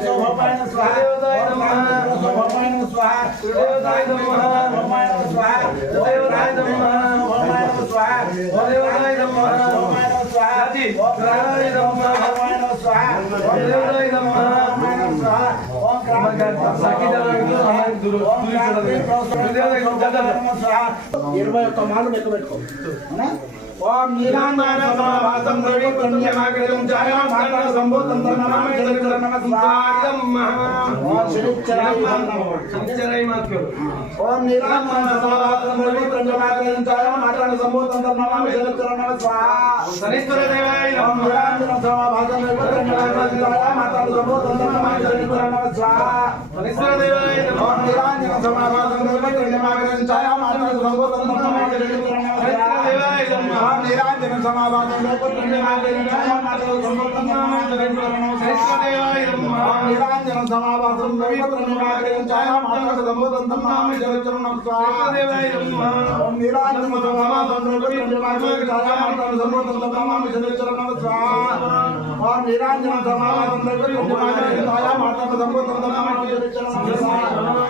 భవాయ స్వాహ భవాయ స్వాహ భవాయ స్వాహ భవాయ ఇరవై ఒక్క మాలు లెక్క పెట్టుకో అవునా? ఓం నీలాంజన సమావాసం రవి పుణ్యమాగరం జాయ మాతా సంభూతం నమామి జగద్గురు నమస్కారం ఓం శనిశ్చరాయ నమః ఓం నీలాంజన సమావాసం రవి పుణ్యమాగరం జాయ మాతా సంభూతం నమామి జగద్గురు నమస్కారం ఓం నీలాంజన సమావాసం రవి పుణ్యమాగరం జాయ మాతా సంభూతం నమామి జగద్గురు నమస్కారం ఓం నీలాంజన సమావాసం రవి పుణ్యమాగరం జాయ మాతా సంభూతం నమామి జగద్గురు నమస్కారం ఓం నీలాంజన సమావాసం రవి పుణ్యమాగరం జాయ మాతా సంభూతం నమామి జగద్గురు నమస్కారం ఓం నీలాంజన సమావాసం రవి పుణ్యమాగరం జాయ మాతా సంభూతం నమామి జగద్గురు నమస్కారం ఓం నీలాంజన సమావాసం రవి పుణ్యమాగరం జాయ మాతా సంభూతం నమామి జగద్గురు నమస్కారం ఓం నీలాంజన సమావాసం రవి పుణ్యమాగరం జాయ మాతా సంభూతం నమామి జగద్గురు దగ్గర ఓం నీలాంజన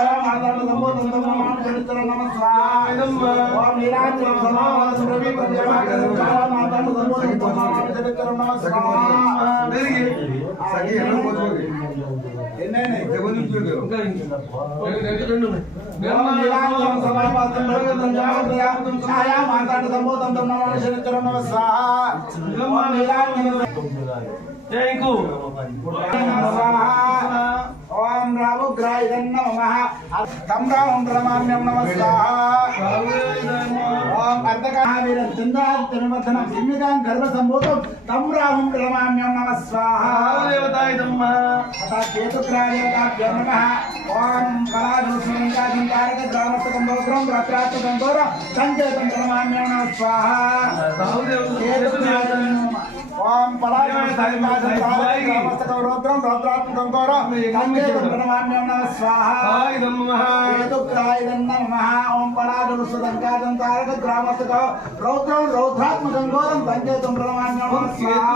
మాతా సంభూతం నమామి నమస్కారం ఓం నీలాంజన సమావాసం రవి పుణ్యమాగరం నమస్కారం నీలాంజన సమావాసం రవి పుణ్యమాగరం జాయ మాతా సంభూతం నమామి జగద్గురు నమస్కారం ఎన్నైనా ఓం రావుగ్రాయ నమ తం రావం రమామ్యం నమస్కార. అర్ధకావీరం చంద్రాదిత్యనివర్ధనం సింహికాం గర్భ సంభూతం. తం రావం రమామ్యం నమ. స్వాహ తథా కేతుగ్రాయేతాభ్యో నమః. ఓం కళాధుస్మరంకాజం తారక గ్రామస్థకం గోత్రం రాత్రాత్మకం గౌరం సంకేతం ప్రణమామ్యం నమః. స్వాహ ఓం పలాయనం తారకాజం తారక గ్రామస్థకం రౌద్రం రౌద్రాత్మకం గౌరం సంకేతం ప్రణమామ్యం నమః స్వాహ. కేతుగ్రాయ నమః. ఓం పలాధుస్మరంకాజం తారక గ్రామస్థకం రౌద్రం రౌద్రాత్మకం గౌరం నమః స్వాహ.